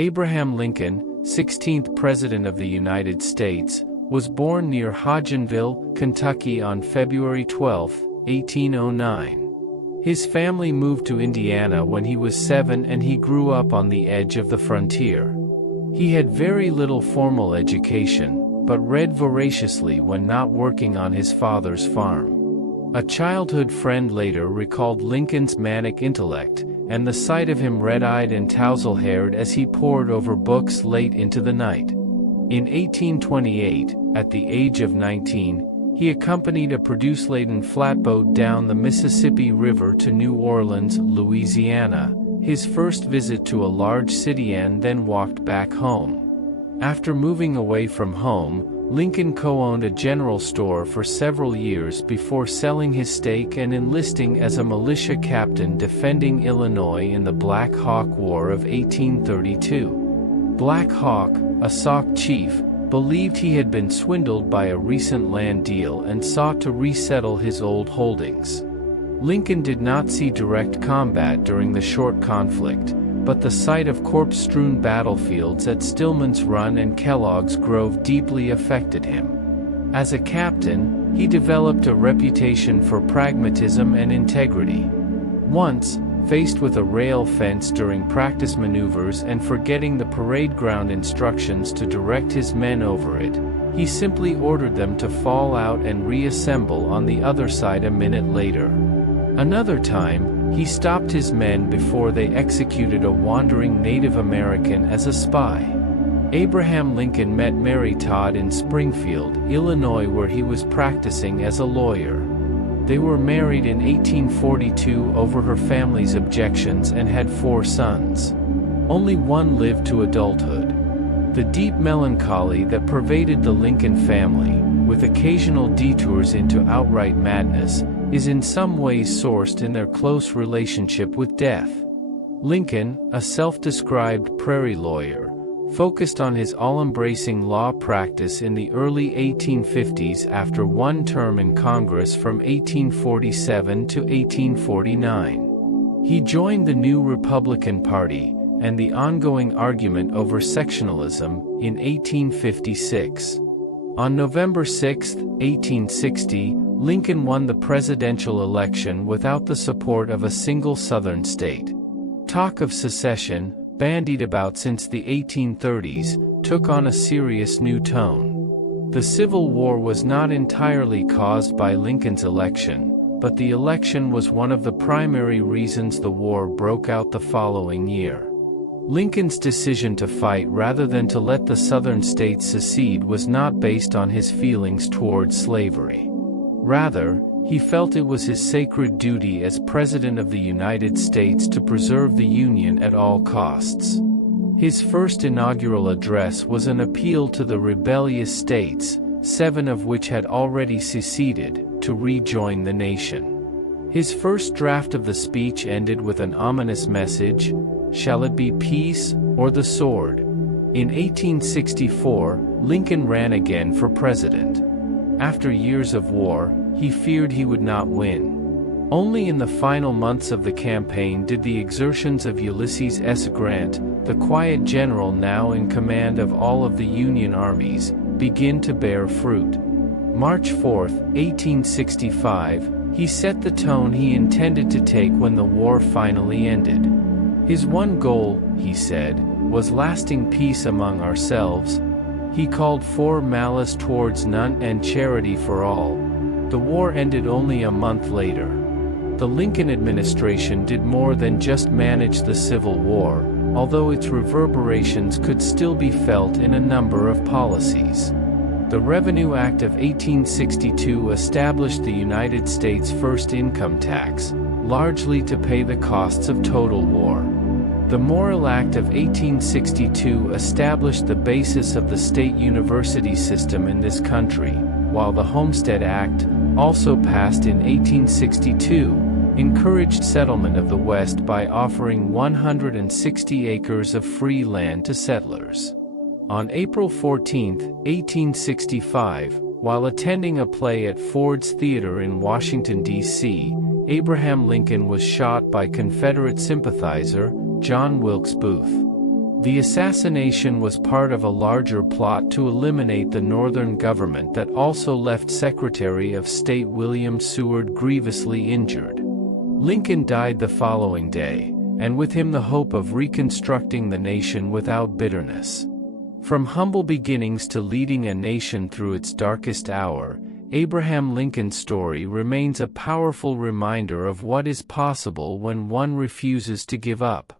Abraham Lincoln, 16th President of the United States, was born near Hodgenville, Kentucky on February 12, 1809. His family moved to Indiana when he was 7 and he grew up on the edge of the frontier. He had very little formal education, but read voraciously when not working on his father's farm. A childhood friend later recalled Lincoln's manic intellect, and the sight of him red-eyed and tousle-haired as he pored over books late into the night. In 1828, at the age of 19, he accompanied a produce-laden flatboat down the Mississippi River to New Orleans, Louisiana, his first visit to a large city, and then walked back home. After moving away from home, Lincoln co-owned a general store for several years before selling his stake and enlisting as a militia captain defending Illinois in the Black Hawk War of 1832. Black Hawk, a Sauk chief, believed he had been swindled by a recent land deal and sought to resettle his old holdings. Lincoln did not see direct combat during the short conflict, but the sight of corpse-strewn battlefields at Stillman's Run and Kellogg's Grove deeply affected him. As a captain, he developed a reputation for pragmatism and integrity. Once, faced with a rail fence during practice maneuvers and forgetting the parade ground instructions to direct his men over it, he simply ordered them to fall out and reassemble on the other side a minute later. Another time, he stopped his men before they executed a wandering Native American as a spy. Abraham Lincoln met Mary Todd in Springfield, Illinois, where he was practicing as a lawyer. They were married in 1842 over her family's objections and had 4 sons. Only one lived to adulthood. The deep melancholy that pervaded the Lincoln family, with occasional detours into outright madness, is in some ways sourced in their close relationship with death. Lincoln, a self-described prairie lawyer, focused on his all-embracing law practice in the early 1850s after one term in Congress from 1847 to 1849. He joined the new Republican Party and the ongoing argument over sectionalism in 1856. On November 6, 1860, Lincoln won the presidential election without the support of a single Southern state. Talk of secession, bandied about since the 1830s, took on a serious new tone. The Civil War was not entirely caused by Lincoln's election, but the election was one of the primary reasons the war broke out the following year. Lincoln's decision to fight rather than to let the Southern states secede was not based on his feelings toward slavery. Rather, he felt it was his sacred duty as President of the United States to preserve the Union at all costs. His first inaugural address was an appeal to the rebellious states, 7 of which had already seceded, to rejoin the nation. His first draft of the speech ended with an ominous message: "Shall it be peace, or the sword?" In 1864, Lincoln ran again for president. After years of war, he feared he would not win. Only in the final months of the campaign did the exertions of Ulysses S. Grant, the quiet general now in command of all of the Union armies, begin to bear fruit. March 4, 1865, he set the tone he intended to take when the war finally ended. His one goal, he said, was lasting peace among ourselves. He called for malice towards none and charity for all. The war ended only a month later. The Lincoln administration did more than just manage the Civil War, although its reverberations could still be felt in a number of policies. The Revenue Act of 1862 established the United States' first income tax, largely to pay the costs of total war. The Morrill Act of 1862 established the basis of the state university system in this country, while the Homestead Act, also passed in 1862, encouraged settlement of the West by offering 160 acres of free land to settlers. On April 14, 1865, while attending a play at Ford's Theater in Washington, D.C., Abraham Lincoln was shot by Confederate sympathizer John Wilkes Booth. The assassination was part of a larger plot to eliminate the Northern government that also left Secretary of State William Seward grievously injured. Lincoln died the following day, and with him the hope of reconstructing the nation without bitterness. From humble beginnings to leading a nation through its darkest hour, Abraham Lincoln's story remains a powerful reminder of what is possible when one refuses to give up.